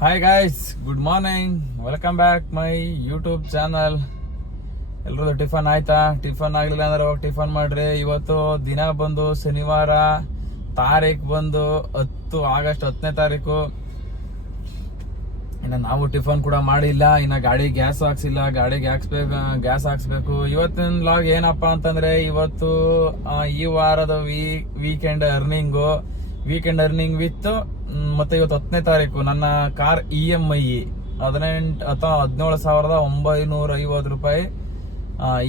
Hi guys, good morning. Welcome back my YouTube channel. ಎಲ್ರದ್ದು tiffin ಆಯ್ತಾ? Tiffin ಆಗ್ಲಿಲ್ಲ ಅಂದ್ರೆ ಹೋಗಿ ಟಿಫನ್ ಮಾಡ್ರಿ. ಇವತ್ತು ದಿನ ಬಂದು ಶನಿವಾರ, ತಾರೀಖ್ ಬಂದು 10 ಆಗಸ್ಟ್ 10ನೇ ತಾರೀಕು. ಇನ್ನು ನಾವು ಟಿಫನ್ ಕೂಡ ಮಾಡಿಲ್ಲ. ಇನ್ನು ಗಾಡಿ ಗ್ಯಾಸ್ ಹಾಕ್ಸಿಲ್ಲ, ಗಾಡಿಗೆ ಗ್ಯಾಸ್ ಹಾಕ್ಸ್ಬೇಕು. ಇವತ್ತಿನ ಲಾಗ್ ಏನಪ್ಪಾ ಅಂತಂದ್ರೆ, ಇವತ್ತು ಈ ವಾರದ ವೀಕೆಂಡ್ ಅರ್ನಿಂಗ್ ವಿತ್ ಮತ್ತೆ ಇವತ್ತು 10ನೇ ತಾರೀಕು ನನ್ನ ಕಾರ್ EMI 17,950 ರೂಪಾಯಿ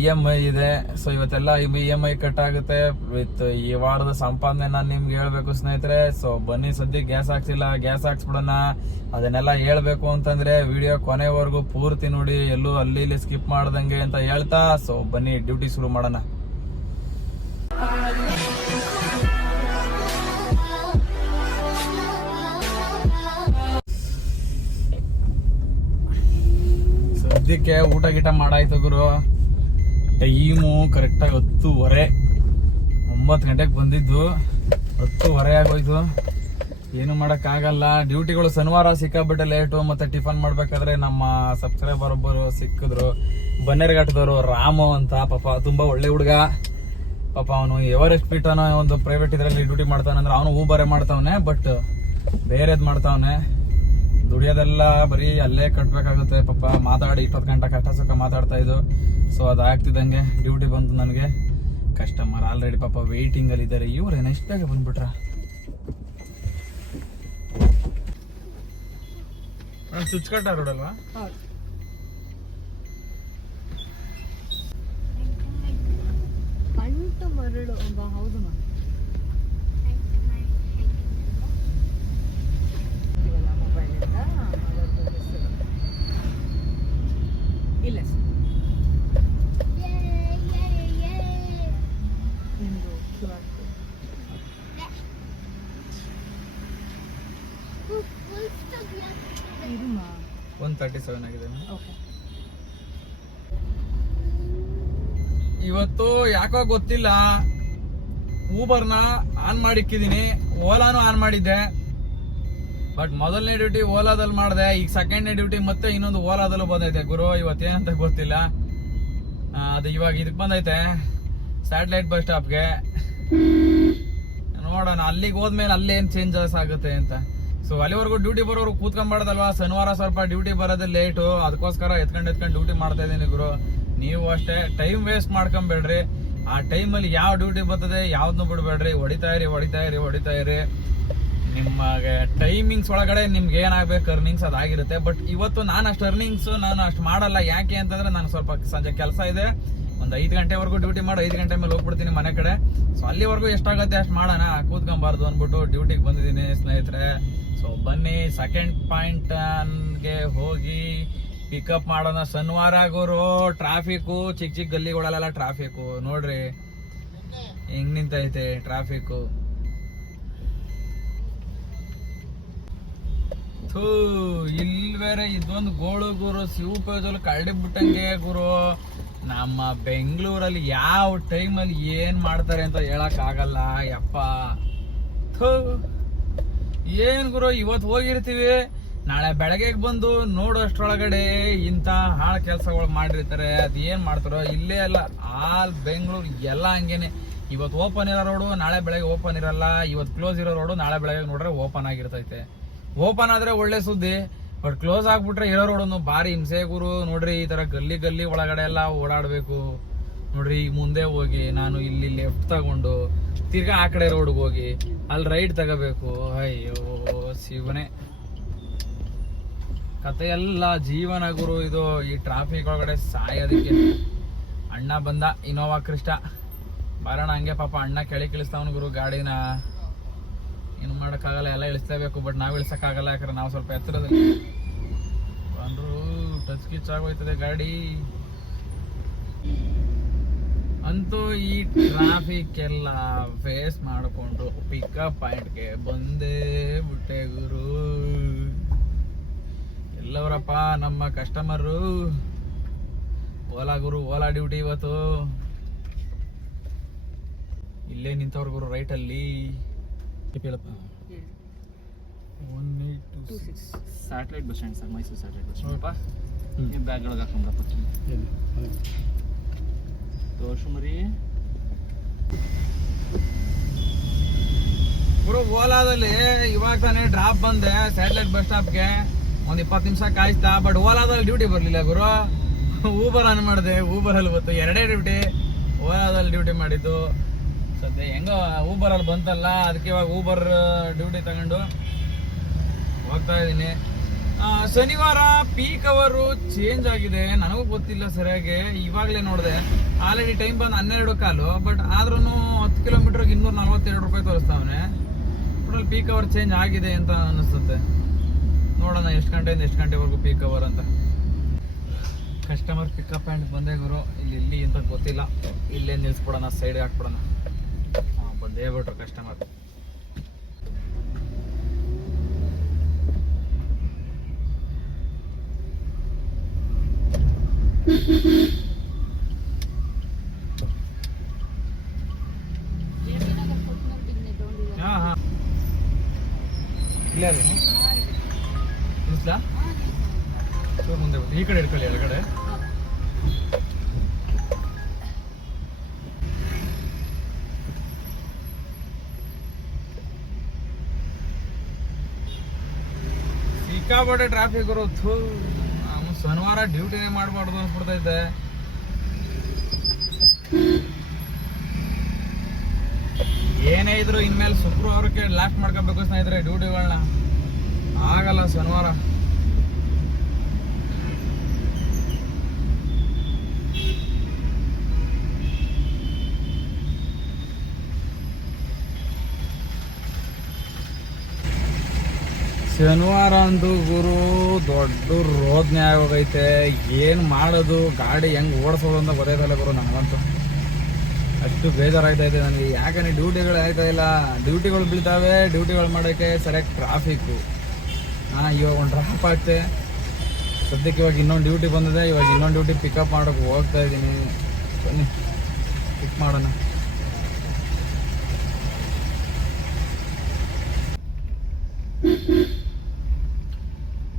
EMI ಇದೆ. ಸೊ ಇವತ್ತೆಲ್ಲ EMI ಕಟ್ ಆಗುತ್ತೆ. ವಿತ್ ಈ ವಾರದ ಸಂಪಾದನೆ ನಾನು ನಿಮ್ಗೆ ಹೇಳ್ಬೇಕು ಸ್ನೇಹಿತರೆ. ಸೊ ಬನ್ನಿ, ಸದ್ಯಕ್ಕೆ ಗ್ಯಾಸ್ ಹಾಕ್ಸಿಲ್ಲ, ಗ್ಯಾಸ್ ಹಾಕ್ಸ್ಬಿಡೋಣ. ಅದನ್ನೆಲ್ಲ ಹೇಳ್ಬೇಕು ಅಂತಂದ್ರೆ ವಿಡಿಯೋ ಕೊನೆವರೆಗೂ ಪೂರ್ತಿ ನೋಡಿ, ಎಲ್ಲೂ ಅಲ್ಲಿ ಇಲ್ಲಿ ಸ್ಕಿಪ್ ಮಾಡ್ದಂಗೆ ಅಂತ ಹೇಳ್ತಾ, ಸೊ ಬನ್ನಿ ಡ್ಯೂಟಿ ಶುರು ಮಾಡೋಣ. ಸದ್ಯಕ್ಕೆ ಊಟ ಗೀಟ ಮಾಡಾಯ್ತು ಗುರು. ಟೈಮು ಕರೆಕ್ಟಾಗಿ 10:30, 9 ಗಂಟೆಗೆ ಬಂದಿದ್ದು, 10:30 ಆಗೋಯ್ತು. ಏನು ಆಗಲ್ಲ. ಡ್ಯೂಟಿಗಳು ಶನಿವಾರ ಸಿಕ್ಕಾಬಿಟ್ಟೆ ಲೇಟು. ಮತ್ತೆ ಟಿಫನ್ ಮಾಡ್ಬೇಕಾದ್ರೆ ನಮ್ಮ ಸಬ್ಸ್ಕ್ರೈಬರ್ ಒಬ್ಬರು ಸಿಕ್ಕಿದ್ರು, ಬನ್ನೇರ್ಘಟ್ಟದವರು, ರಾಮು ಅಂತ. ಪಾಪ ತುಂಬಾ ಒಳ್ಳೆ ಹುಡುಗ. ಪಾಪ ಅವನು ಎವರೆಸ್ಟ್ ಪೀಠನ ಒಂದು ಪ್ರೈವೇಟ್ ಇದರಲ್ಲಿ ಡ್ಯೂಟಿ ಮಾಡ್ತಾನೆ. ಅಂದ್ರೆ ಅವನು ಊಬರೆ ಮಾಡ್ತಾವನೆ, ಬಟ್ ಬೇರೆದ್ ಮಾಡ್ತಾವನೆ. ದುಡಿಯೋದೆಲ್ಲ ಬರೀ ಅಲ್ಲೇ ಕಟ್ಬೇಕಾಗುತ್ತೆ. ಪಾಪ ಮಾತಾಡಿ 20 ಗಂಟೆ ಕಷ್ಟ ಸುಖ ಮಾತಾಡ್ತಾ ಇದ್ದು. ಸೊ ಅದಾಗ್ತಿದ್ದಂಗೆ ಡ್ಯೂಟಿ ಬಂತು ನನಗೆ. ಕಸ್ಟಮರ್ ಆಲ್ರೆಡಿ ಪಾಪ ವೇಟಿಂಗ್ ಅಲ್ಲಿ ಇದ್ದಾರೆ. ಇವ್ರೇನು ಎಷ್ಟು ಬೇಗ ಬಂದ್ಬಿಟ್ರ? ಚುಚ್ಕಟ್ಟ ರೋಡಲ್ವಾ? ಹೌದು. ಇಲ್ಲ $137 ಆಗಿದೆ. ಇವತ್ತು ಯಾಕೋ ಗೊತ್ತಿಲ್ಲ, ಊಬರ್ನ ಆನ್ ಮಾಡಿಕ್ಕಿದೀನಿ, ಓಲಾನು ಆನ್ ಮಾಡಿದ್ದೆ. ಬಟ್ ಮೊದಲನೇ ಡ್ಯೂಟಿ ಓಲಾದಲ್ಲಿ ಮಾಡಿದೆ, ಈಗ ಸೆಕೆಂಡ್ನೇ ಡ್ಯೂಟಿ ಮತ್ತೆ ಇನ್ನೊಂದು ಓಲಾದಲ್ಲೂ ಬಂದೈತೆ ಗುರು. ಇವತ್ತೇನಂತ ಗೊತ್ತಿಲ್ಲ. ಅದು ಇವಾಗ ಇದಕ್ಕೆ ಬಂದೈತೆ, ಸ್ಯಾಟಲೈಟ್ ಬಸ್ ಸ್ಟಾಪ್ಗೆ. ನೋಡೋಣ ಅಲ್ಲಿಗೆ ಹೋದ್ಮೇಲೆ ಅಲ್ಲೇನು ಚೇಂಜಸ್ ಆಗುತ್ತೆ ಅಂತ. ಸೊ ಅಲ್ಲಿವರೆಗೂ ಡ್ಯೂಟಿ ಬರೋರು ಕೂತ್ಕೊಂಡ್ಬಾರ್ದಲ್ವಾ? ಶನಿವಾರ ಸ್ವಲ್ಪ ಡ್ಯೂಟಿ ಬರೋದೇ ಲೇಟು, ಅದಕ್ಕೋಸ್ಕರ ಎತ್ಕೊಂಡು ಡ್ಯೂಟಿ ಮಾಡ್ತಾ ಇದ್ದೀನಿ ಗುರು. ನೀವು ಅಷ್ಟೇ ಟೈಮ್ ವೇಸ್ಟ್ ಮಾಡ್ಕೊಂಬೇಡ್ರಿ. ಆ ಟೈಮಲ್ಲಿ ಯಾವ ಡ್ಯೂಟಿ ಬರ್ತದೆ ಯಾವ್ದನ್ನು ಬಿಡ್ಬೇಡ್ರಿ. ಹೊಡಿತಾ ಇರಿ. ನಿಮಗೆ ಟೈಮಿಂಗ್ಸ್ ಒಳಗಡೆ ನಿಮ್ಗೆ ಏನಾಗಬೇಕು ಅರ್ನಿಂಗ್ಸ್ ಅದಾಗಿರುತ್ತೆ. ಬಟ್ ಇವತ್ತು ನಾನು ಅಷ್ಟು ಮಾಡಲ್ಲ. ಯಾಕೆ ಅಂತಂದ್ರೆ ನಾನು ಸ್ವಲ್ಪ ಸಂಜೆ ಕೆಲಸ ಇದೆ. ಒಂದು 5 ಗಂಟೆವರೆಗೂ ಡ್ಯೂಟಿ ಮಾಡಿ 5 ಗಂಟೆ ಮೇಲೆ ಹೋಗ್ಬಿಡ್ತೀನಿ ಮನೆ ಕಡೆ. ಸೊ ಅಲ್ಲಿವರೆಗೂ ಎಷ್ಟಾಗುತ್ತೆ ಅಷ್ಟು ಮಾಡೋಣ, ಕೂತ್ಕೊಂಬಾರ್ದು ಅಂದ್ಬಿಟ್ಟು ಡ್ಯೂಟಿಗೆ ಬಂದಿದ್ದೀನಿ ಸ್ನೇಹಿತರೆ. ಸೊ ಬನ್ನಿ, ಸೆಕೆಂಡ್ ಪಾಯಿಂಟ್ಗೆ ಹೋಗಿ ಪಿಕಪ್ ಮಾಡೋಣ. ಶನಿವಾರ ಗುರು, ಟ್ರಾಫಿಕ್ಕು, ಚಿಕ್ಕ ಗಲ್ಲಿಗಳಲ್ಲೆಲ್ಲ ಟ್ರಾಫಿಕ್ಕು ನೋಡ್ರಿ ಹೆಂಗ್ ನಿಂತೈತೆ ಟ್ರಾಫಿಕ್ಕು. ಇಲ್ಲಿ ಬೇರೆ ಇದೊಂದು ಗೋಳು ಗುರು, ಶಿವಪೇಜಲ್ಲಿ ಕಳ್ಳಿಬಿಟ್ಟಂಗೆ ಗುರು. ನಮ್ಮ ಬೆಂಗಳೂರಲ್ಲಿ ಯಾವ ಟೈಮಲ್ಲಿ ಏನ್ ಮಾಡ್ತಾರೆ ಅಂತ ಹೇಳಕ್ ಆಗಲ್ಲ. ಯಪ್ಪ ಏನ್ ಗುರು, ಇವತ್ತು ಹೋಗಿರ್ತೀವಿ, ನಾಳೆ ಬೆಳಗ್ಗೆ ಬಂದು ನೋಡೋಷ್ಟ್ರೊಳಗಡೆ ಇಂಥ ಹಾಳು ಕೆಲಸಗಳು ಮಾಡಿರ್ತಾರೆ. ಅದ್ ಏನ್ ಮಾಡ್ತಾರೋ ಇಲ್ಲೇ ಅಲ್ಲ, ಆಲ್ ಬೆಂಗಳೂರು ಎಲ್ಲ ಹಂಗೇನೆ. ಇವತ್ತು ಓಪನ್ ಇರೋ ರೋಡು ನಾಳೆ ಬೆಳಗ್ಗೆ ಓಪನ್ ಇರಲ್ಲ. ಇವತ್ತು ಕ್ಲೋಸ್ ಇರೋ ರೋಡು ನಾಳೆ ಬೆಳಗ್ಗೆ ನೋಡ್ರೆ ಓಪನ್ ಆಗಿರ್ತೈತೆ. ಓಪನ್ ಆದ್ರೆ ಒಳ್ಳೆ ಸುದ್ದಿ, ಬಟ್ ಕ್ಲೋಸ್ ಆಗ್ಬಿಟ್ರೆ ಇರೋ ರೋಡನ್ನು ಭಾರಿ ಹಿಂಸೆ ಗುರು. ನೋಡ್ರಿ ಈ ತರ ಗಲ್ಲಿ ಒಳಗಡೆ ಎಲ್ಲ ಓಡಾಡ್ಬೇಕು. ನೋಡ್ರಿ ಈಗ ಮುಂದೆ ಹೋಗಿ ನಾನು ಇಲ್ಲಿ ಲೆಫ್ಟ್ ತಗೊಂಡು ತಿರ್ಗಾ ಆ ಕಡೆ ರೋಡ್ಗೆ ಹೋಗಿ ಅಲ್ಲಿ ರೈಟ್ ತಗೋಬೇಕು. ಅಯ್ಯೋ ಶಿವನೇ, ಕತೆ ಎಲ್ಲ ಜೀವನ ಗುರು ಇದು. ಈ ಟ್ರಾಫಿಕ್ ಒಳಗಡೆ ಸಾಯೋದಕ್ಕೆ. ಅಣ್ಣ ಬಂದ, ಇನೋವಾ ಕ್ರಿಸ್ಟಾ ಬರೋಣ ಹಂಗೆ. ಪಾಪ ಅಣ್ಣ ಕೆಳಿಸ್ತಾವನು ಗುರು ಗಾಡಿನ. ಏನು ಮಾಡೋಕ್ಕಾಗಲ್ಲ, ಎಲ್ಲ ಇಳಿಸ್ಲೇಬೇಕು. ಬಟ್ ನಾವು ಇಳಿಸಕ್ಕಾಗಲ್ಲ, ಯಾಕಂದ್ರೆ ನಾವು ಸ್ವಲ್ಪ ಎತ್ತರದಲ್ಲಿ ಬಂದ್ರು ಟಚ್ ಕಿಚ್ ಆಗೋಯ್ತದೆ ಗಾಡಿ. ಅಂತೂ ಈ ಟ್ರಾಫಿಕ್ ಎಲ್ಲ ಫೇಸ್ ಮಾಡಿಕೊಂಡು ಪಿಕಪ್ ಪಾಯಿಂಟ್ಗೆ ಬಂದೇ ಬಿಟ್ಟೆ ಗುರು. ಎಲ್ಲವರಪ್ಪ ನಮ್ಮ ಕಸ್ಟಮರು? ಓಲಾ ಗುರು, ಓಲಾ ಡ್ಯೂಟಿ ಇವತ್ತು. ಇಲ್ಲೇ ನಿಂತವ್ರ ಗುರು ರೈಟ್ ಅಲ್ಲಿ. 1827 satellite bus stand sir, Mysuru satellite bus stand. ಹ್ಮ್. ಈ ಬ್ಯಾಗ್ ಒಳಗೆ ಹಾಕೊಂಡ್ರಪ್ಪ ತೋರ್ಸುಮರಿ. ಗುರು ಓಲಾದಲ್ಲಿ ಇವಾಗ ತಾನೇ ಡ್ರಾಪ್ ಬಂದೆ ಸ್ಯಾಟಲೈಟ್ ಬಸ್ ಸ್ಟಾಪ್ಗೆ. ಒಂದ್ 20 ನಿಮಿಷ ಕಾಯ್ತಾ. ಬಟ್ ಓಲಾದಲ್ಲಿ ಡ್ಯೂಟಿ ಬರ್ಲಿಲ್ಲ ಗುರು. ಊಬರ್ ಆನ್ ಮಾಡಿದೆ, ಊಬರ್ ಅಲ್ಲಿ ಬಂತು. 2 ಡ್ಯೂಟಿ. ಓಲಾದಲ್ಲಿ ಡ್ಯೂಟಿ ಮಾಡಿದ್ದು. ಸದ್ಯ ಹೆಂಗೋ ಊಬರ್ ಅಲ್ಲಿ ಬಂತಲ್ಲ, ಅದಕ್ಕೆ ಇವಾಗ ಊಬರ್ ಡ್ಯೂಟಿ ತಗೊಂಡು ಹೋಗ್ತಾ ಇದೀನಿ. ಶನಿವಾರ ಪೀಕ್ ಅವರು ಚೇಂಜ್ ಆಗಿದೆ, ನನಗೂ ಗೊತ್ತಿಲ್ಲ ಸರಿಯಾಗಿ. ಇವಾಗಲೇ ನೋಡಿದೆ, ಆಲ್ರೆಡಿ ಟೈಮ್ ಬಂದು 12:15. ಬಟ್ ಆದ್ರೂ 10 ಕಿಲೋಮೀಟರ್ಗೆ 242 ರೂಪಾಯಿ ತೋರಿಸ್ತಾವನೆ. ಟೋಟಲ್ ಪೀಕ್ ಅವರ್ ಚೇಂಜ್ ಆಗಿದೆ ಅಂತ ಅನಿಸುತ್ತೆ. ನೋಡೋಣ ಎಷ್ಟು ಗಂಟೆಯಿಂದ ಎಷ್ಟು ಗಂಟೆವರೆಗೂ ಪೀಕ್ ಅವರ್ ಅಂತ. ಕಸ್ಟಮರ್ ಪಿಕಪ್ ಪಾಯಿಂಟ್ ಬಂದೆ ಗುರು. ಇಲ್ಲಿ ಅಂತ ಗೊತ್ತಿಲ್ಲ, ಇಲ್ಲೇ ನಿಲ್ಸ್ಬಿಡೋಣ, ಸೈಡ್ಗೆ ಹಾಕ್ಬಿಡೋಣ. ಬಂದೇ ಬಿಟ್ರು ಕಸ್ಟಮರ್. ಇಲ್ಲ ಮುಂದೆ ಈ ಕಡೆ ಇಟ್ಕೊಳ್ಳಿ, ಎಡಗಡೆ. ಸಿಕ್ಕಾಪಟ್ಟೆ ಟ್ರಾಫಿಕ್ ಇರುತ್ತೆ. ಶನಿವಾರ ಡ್ಯೂಟಿನೇ ಮಾಡಬಾರ್ದು ಅನ್ಸ್ಬಿಡ್ತೈತೆ. ಏನೇ ಇದ್ರು ಇನ್ಮೇಲೆ ಶುಕ್ರವಾರಕ್ಕೆ ಲಾಸ್ಟ್ ಮಾಡ್ಕೋಬೇಕು ಸ್ನೇಹಿತರೆ ಡ್ಯೂಟಿಗಳನ್ನ. ಆಗಲ್ಲ ಶನಿವಾರ. ಶನಿವಾರ ಅಂದು ಗುರು ದೊಡ್ಡ ರೋದನೆ ಆಗೋಗೈತೆ. ಏನು ಮಾಡೋದು, ಗಾಡಿ ಹೆಂಗೆ ಓಡಿಸೋದು ಅಂತ ಗೊತ್ತಾಯ್ತಲ್ಲ ಗುರು ನನಗಂತೂ. ಅಷ್ಟು ಬೇಜಾರಾಗ್ತಾ ಇದೆ ನನಗೆ. ಯಾಕಂದ್ರೆ ಡ್ಯೂಟಿಗಳು ಆಯ್ತಾ ಇಲ್ಲ, ಡ್ಯೂಟಿಗಳು ಬೀಳ್ತಾವೆ. ಡ್ಯೂಟಿಗಳು ಮಾಡೋಕ್ಕೆ ಸರಿಯಾಗಿ ಟ್ರಾಫಿಕ್ಕು. ಇವಾಗ ಒಂದು ಡ್ರಾಪ್ ಆಗ್ತೆ. ಸದ್ಯಕ್ಕೆ ಇವಾಗ ಇನ್ನೊಂದು ಡ್ಯೂಟಿ ಬಂದಿದೆ. ಇವಾಗ ಇನ್ನೊಂದು ಡ್ಯೂಟಿ ಪಿಕಪ್ ಮಾಡೋಕೆ ಹೋಗ್ತಾ ಇದ್ದೀನಿ. ಬನ್ನಿ ಪಿಕ್ ಮಾಡೋಣ.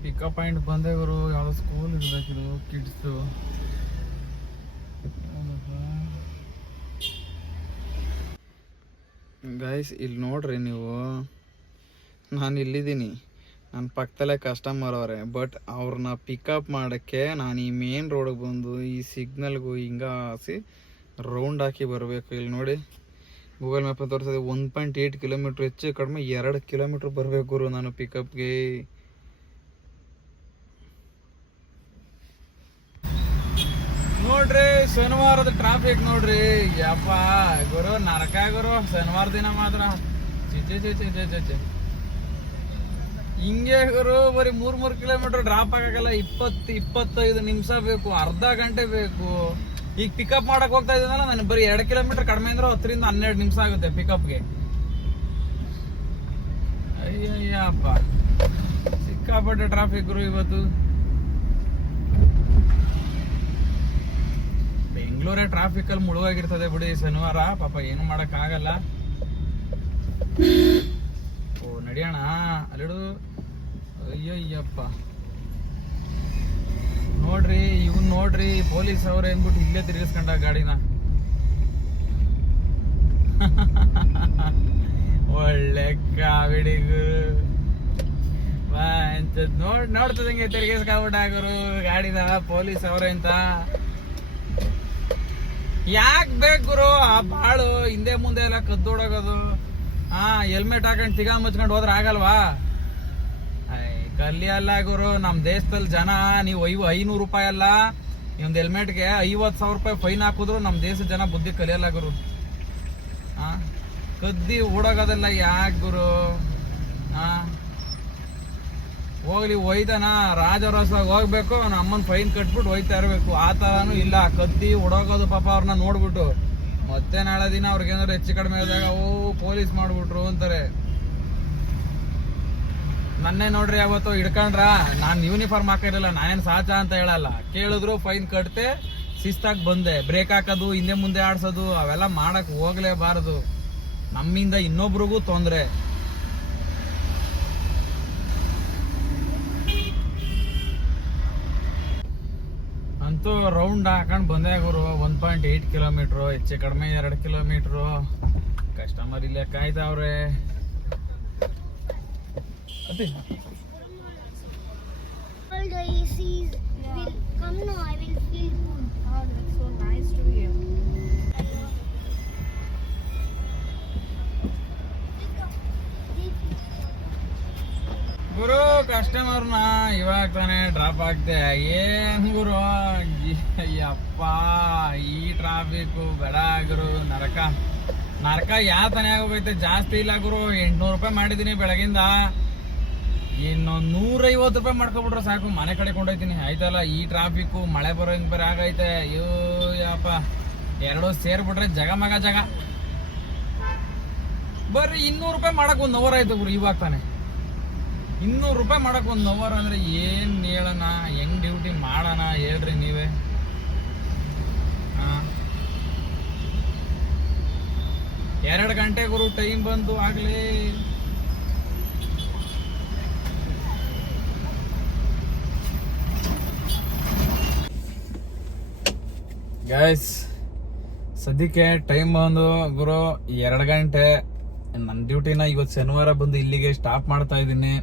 ಪಿಕಪ್ ಪಾಯಿಂಟ್ ಬಂದೆ ಗುರು. ಯಾವುದೋ ಸ್ಕೂಲ್ ಇರಬೇಕಿದು, ಕಿಡ್ಸ್ದು. ಗೈಸ್ ಇಲ್ಲಿ ನೋಡ್ರಿ ನೀವು, ನಾನು ಇಲ್ಲಿದ್ದೀನಿ, ನನ್ನ ಪಕ್ಕದಲ್ಲೇ ಕಸ್ಟಮರ್ ಅವರೇ. ಬಟ್ ಅವ್ರನ್ನ ಪಿಕಪ್ ಮಾಡೋಕ್ಕೆ ನಾನು ಈ ಮೇನ್ ರೋಡಿಗೆ ಬಂದು ಈ ಸಿಗ್ನಲ್ಗೂ ಹಿಂಗೆ ಹಾಸಿ ರೌಂಡ್ ಹಾಕಿ ಬರಬೇಕು. ಇಲ್ಲಿ ನೋಡಿ ಗೂಗಲ್ ಮ್ಯಾಪ್ ತೋರಿಸಿದೆ 1.8 ಕಿಲೋಮೀಟ್ರ್, ಹೆಚ್ಚು ಕಡಿಮೆ 2 ಕಿಲೋಮೀಟ್ರ್ ಬರಬೇಕು ಗುರು ನಾನು ಪಿಕಪ್ಗೆ. ನೋಡ್ರಿ ಶನಿವಾರದ ಟ್ರಾಫಿಕ್ ನೋಡ್ರಿ. ಯಪ್ಪ ಗುರು ನರಕ ಗುರು. ಶನಿವಾರ ದಿನ ಮಾತ್ರ ಚಿಚೆ ಹಿಂಗೆ ಗುರು. ಬರೀ 3 ಕಿಲೋಮೀಟರ್ ಡ್ರಾಪ್ ಆಗಲ್ಲ. 20-25 ನಿಮಿಷ ಬೇಕು, ಅರ್ಧ ಗಂಟೆ ಬೇಕು. ಈಗ ಪಿಕಪ್ ಮಾಡಕ್ ಹೋಗ್ತಾ ಇದ್ದೀನಲ್ಲ, ನಾನು ಬರೀ 2 ಕಿಲೋಮೀಟರ್ ಕಡಿಮೆ ಅಂದ್ರೆ 10-12 ನಿಮಿಷ ಆಗುತ್ತೆ ಪಿಕಪ್ಗೆ. ಅಯ್ಯಯ್ಯಪ್ಪ ಸಿಕ್ಕಾಪಟ್ಟೆ ಟ್ರಾಫಿಕ್ ಗುರು ಇವತ್ತು. ಬೆಂಗಳೂರೇ ಟ್ರಾಫಿಕ್ ಅಲ್ಲಿ ಮುಳುವಾಗಿರ್ತದೆ ಬಿಡಿ ಶನಿವಾರ. ಪಾಪ ಏನು ಮಾಡಕ್ ಆಗಲ್ಲ. ಓ ನಡಿಯೋಣ ಅಲ್ಲಿಡು. ಅಯ್ಯಯ್ಯಪ್ಪ ನೋಡ್ರಿ ಇವನ್ ನೋಡ್ರಿ, ಪೊಲೀಸ್ ಅವ್ರೆ ಅಂದ್ಬಿಟ್ಟು ಇಲ್ಲೇ ತಿರ್ಗಿಸ್ಕೊಂಡ ಗಾಡಿನ. ಒಳ್ಳೆ ಕಾವಿಡಿಗು ನೋಡ್ತದಂಗೆ ತಿರ್ಗಿಸ್ಕೊಂಡ್ಬಿಟ್ಟ ಗುರು ಗಾಡಿನ ಪೊಲೀಸ್ ಅವ್ರೆ ಅಂತ. ಯಾಕೆ ಬೇಕು ಗುರು ಆ ಬಾಳು ಹಿಂದೆ ಮುಂದೆ ಎಲ್ಲ ಕದ್ದೋಡೋಗೋದು? ಹೆಲ್ಮೆಟ್ ಹಾಕೊಂಡು ತಿಗಾ ಮುಚ್ಕೊಂಡು ಹೋದ್ರೆ ಆಗಲ್ವಾ? ಕಲ್ಲಿ ಅಲ್ಲ ಗುರು. ನಮ್ ದೇಶದಲ್ಲಿ ಜನ ನೀವು 500 ರೂಪಾಯಿ ಅಲ್ಲ, ಈ ಒಂದು ಹೆಲ್ಮೆಟ್ಗೆ 50,000 ರೂಪಾಯಿ ಫೈನ್ ಹಾಕಿದ್ರು ನಮ್ ದೇಶದ ಜನ ಬುದ್ಧಿ ಕಲಿಯಲ್ಲ ಗುರು. ಕದ್ದಿ ಓಡೋಗೋದೆಲ್ಲ ಯಾಕೆ ಗುರು? ಹೋಗ್ಲಿ ಒಯ್ತಾನ ರಾಜರೋಸಾಗ ಹೋಗ್ಬೇಕು, ನಮ್ಮ ಅಮ್ಮನ ಫೈನ್ ಕಟ್ಬಿಟ್ಟು ಹೋಯ್ತಾ ಇರ್ಬೇಕು. ಆ ತರಾನು ಇಲ್ಲ, ಕದ್ದಿ ಓಡೋಗೋದು ಪಾಪ ಅವ್ರನ್ನ ನೋಡ್ಬಿಟ್ಟು ಮತ್ತೆ ನಾಳೆ ದಿನ ಅವ್ರಿಗೇನಾದ್ರು ಹೆಚ್ಚು ಕಡಿಮೆ ಆದಾಗ ಪೊಲೀಸ್ ಮಾಡ್ಬಿಟ್ರು ಅಂತಾರೆ. ನನ್ನೇ ನೋಡ್ರಿ ಅವತ್ತು ಹಿಡ್ಕೊಂಡ್ರ, ನಾನ್ ಯೂನಿಫಾರ್ಮ್ ಹಾಕಿರಲಿಲ್ಲ, ನಾನೇನ್ ಸಾಚ ಅಂತ ಹೇಳಲ್ಲ. ಕೇಳಿದ್ರು ಫೈನ್ ಕಟ್ತೆ ಶಿಸ್ತಾಗಿ ಬಂದೆ. ಬ್ರೇಕ್ ಹಾಕೋದು, ಹಿಂದೆ ಮುಂದೆ ಆಡ್ಸೋದು ಅವೆಲ್ಲ ಮಾಡಕ್ ಹೋಗ್ಲೇಬಾರದು. ನಮ್ಮಿಂದ ಇನ್ನೊಬ್ರಿಗೂ ತೊಂದ್ರೆ. ಅಂತೂ ರೌಂಡ್ ಹಾಕೊಂಡು ಬಂದೆ ಗುರು. 1.8 ಕಿಲೋಮೀಟ್ರು, ಹೆಚ್ಚು ಕಡಿಮೆ 2 ಕಿಲೋಮೀಟ್ರು. ಕಸ್ಟಮರ್ ಇಲ್ಲೇ ಕಾಯ್ತಾವ್ರೆ. All the ACs will come now. I will feel good. Oh, that's so nice to hear. ಗುರು ಕಸ್ಟಮರ್ನ ಇವಾಗ ತಾನೇ ಡ್ರಾಪ್ ಆಗ್ತೆ. ಏನ್ ಗುರು ಅಯ್ಯಪ್ಪ, ಈ ಟ್ರಾಫಿಕ್ ಬೇಡ ಗುರು. ನರಕ ಯಾವ ತಾನೇ ಆಗೋಗೈತೆ. ಜಾಸ್ತಿ ಇಲ್ಲ ಗುರು, 800 ರೂಪಾಯಿ ಮಾಡಿದೀನಿ ಬೆಳಗಿಂದ. ಇನ್ನು 150 ರೂಪಾಯಿ ಮಾಡ್ಕೊಬಿಟ್ರೆ ಸಾಕು, ಮನೆ ಕಡೆ ಕೊಂಡೋಯ್ತೀನಿ. ಆಯ್ತಲ್ಲ, ಈ ಟ್ರಾಫಿಕ್ ಮಳೆ ಬರೋ ಹಿಂಗ್ ಬೇರೆ ಆಗೈತೆ. ಅಯ್ಯೋ ಯಪ್ಪ, ಎರಡು ಸೇರ್ಬಿಟ್ರೆ ಜಗ ಬರ್ರಿ. 200 ರೂಪಾಯಿ ಮಾಡಕ್ 1 ಅವರ್ ಆಯ್ತು ಗುರು. ಇವಾಗ ತಾನೆ 200 ರೂಪಾಯಿ ಮಾಡಕ್ 1 ಅವರ್ ಅಂದ್ರೆ ಏನ್ ಹೇಳೋಣ, ಹೆಂಗ್ ಡ್ಯೂಟಿ ಮಾಡೋಣ ಹೇಳ್ರಿ ನೀವೇ. 2 ಗಂಟೆ ಗುರು ಟೈಮ್ ಬಂತು ಆಗ್ಲೇ. ಗೈಸ್, ಸದ್ಯಕ್ಕೆ ಟೈಮ್ ಬಂದು ಗುರು 2 ಗಂಟೆ. ನನ್ನ ಡ್ಯೂಟಿನ ಇವತ್ತು ಶನಿವಾರ ಬಂದು ಇಲ್ಲಿಗೆ ಸ್ಟಾಪ್ ಮಾಡ್ತಾ ಇದ್ದೀನಿ.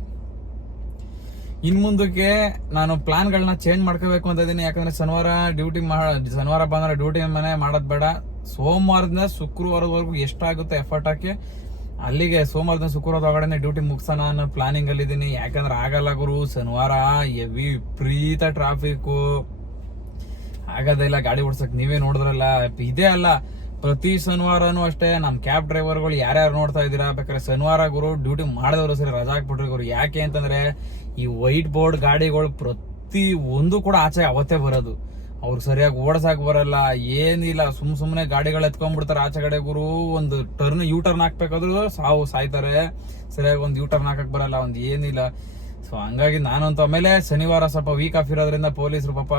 ಇನ್ ಮುಂದಕ್ಕೆ ನಾನು ಪ್ಲಾನ್ಗಳನ್ನ ಚೇಂಜ್ ಮಾಡ್ಕೋಬೇಕು ಅಂತ ಇದ್ದೀನಿ. ಯಾಕಂದ್ರೆ ಶನಿವಾರ ಬಂದ್ರೆ ಡ್ಯೂಟಿ ಮನೆ ಮಾಡೋದ್ ಬೇಡ. ಸೋಮವಾರದಿಂದ ಶುಕ್ರವಾರದವರೆಗೂ ಎಷ್ಟಾಗುತ್ತೆ ಎಫರ್ಟ್ ಹಾಕಿ ಅಲ್ಲಿಗೆ ಸೋಮವಾರದಿಂದ ಶುಕ್ರವಾರದ ಒಳಗಡೆ ಡ್ಯೂಟಿ ಮುಗಿಸೋಣ ಅನ್ನೋ ಪ್ಲಾನಿಂಗ್ ಅಲ್ಲಿ ಇದ್ದೀನಿ. ಯಾಕಂದ್ರೆ ಆಗಲ್ಲ ಗುರು, ಶನಿವಾರ ಹೆವಿ ವಿಪರೀತ ಟ್ರಾಫಿಕ್ ಆಗೋದಿಲ್ಲ ಗಾಡಿ ಓಡ್ಸಕ್. ನೀವೇ ನೋಡಿದ್ರಲ್ಲ, ಇದೇ ಅಲ್ಲ ಪ್ರತಿ ಶನಿವಾರನು ಅಷ್ಟೇ. ನಮ್ ಕ್ಯಾಬ್ ಡ್ರೈವರ್ಗಳು ಯಾರ್ಯಾರು ನೋಡ್ತಾ ಇದ್ದೀರಾ, ಬೇಕಾದ್ರೆ ಶನಿವಾರ ಗುರು ಡ್ಯೂಟಿ ಮಾಡಿದವರು ಸರಿ ರಜಾ ಹಾಕ್ಬಿಟ್ರಿ ಗುರು. ಯಾಕೆ ಅಂತಂದ್ರೆ ಈ ವೈಟ್ ಬೋರ್ಡ್ ಗಾಡಿಗಳು ಪ್ರತಿ ಒಂದು ಕೂಡ ಆಚೆ ಅವತ್ತೇ ಬರೋದು. ಅವ್ರು ಸರಿಯಾಗಿ ಓಡಸಾಕ್ ಬರಲ್ಲ, ಏನಿಲ್ಲ. ಸುಮ್ನೆ ಗಾಡಿಗಳು ಎತ್ಕೊಂಡ್ಬಿಡ್ತಾರೆ ಆಚೆ ಕಡೆ ಗುರು. ಒಂದು ಯೂ ಟರ್ನ್ ಹಾಕ್ಬೇಕಾದ್ರು ಸಾಯ್ತಾರೆ. ಸರಿಯಾಗಿ ಒಂದು ಯೂ ಟರ್ನ್ ಹಾಕಕ್ ಬರಲ್ಲ, ಒಂದು ಏನಿಲ್ಲ. ಸೊ ಹಂಗಾಗಿ ನಾನಂತೂ ಆಮೇಲೆ ಶನಿವಾರ ಸ್ವಲ್ಪ ವೀಕ್ ಆಫ್ ಇರೋದ್ರಿಂದ ಪೊಲೀಸರು ಪಾಪ